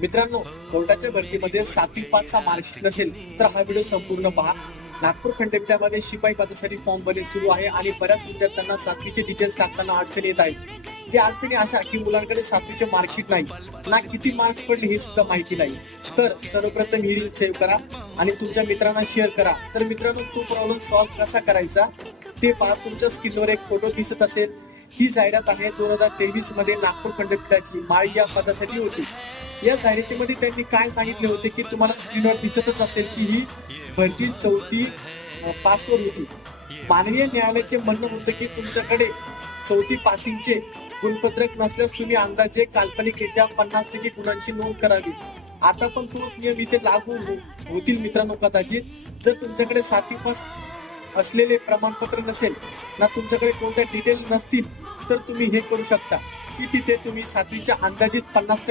मित्रांनो, कोर्टाच्या भरतीमध्ये 7वी पासचा मार्कशीट नसेल तर हा व्हिडिओ संपूर्ण पहा. नागपूर खंडपीठामध्ये शिपाई पदासाठी फॉर्म भरणे सुरू आहे आणि बऱ्याच विद्यार्थ्यांना 7वीचे डिटेल्स टाकताना अडचणी येत आहेत. त्या अडचणी अशा की मुलांकडे 7वीचे मार्कशीट नाही, ना किती मार्क्स पडले हे सुद्धा माहिती नाही. तर सर्वप्रथम ही रील सेव्ह करा आणि तुमच्या मित्रांना शेअर करा. तर मित्रांनो, तो प्रॉब्लेम सॉल्व्ह कसा करायचा ते पहा. तुमच्या स्क्रीनवर एक फोटो दिसत असेल. ही जाहिरात आहे 2023 मध्ये नागपूर खंडपीठाची माळी या पदासाठी होती. या जाहिरातीमध्ये त्यांनी काय सांगितले होते की तुम्हाला स्क्रीनवर दिसतच असेल की ही भरती 4थी पासवर होती. माननीय न्यायालयाचे म्हणणं होतं की तुमच्याकडे 4थी पासिंगचे गुणपत्रक नसल्यास तुम्ही अंदाजे काल्पनिकरित्या 50% गुणांची नोंद करावी. आता पण तोच नियम इथे लागू होतील मित्रांनो. कदाचित जर तुमच्याकडे 7वी पास असलेले प्रमाणपत्र नसेल ना, तुमच्याकडे कोणत्या डिटेल नसतील, तर तुम्ही हे करू शकता की तिथे तुम्ही 7वीच्या अंदाजित 50%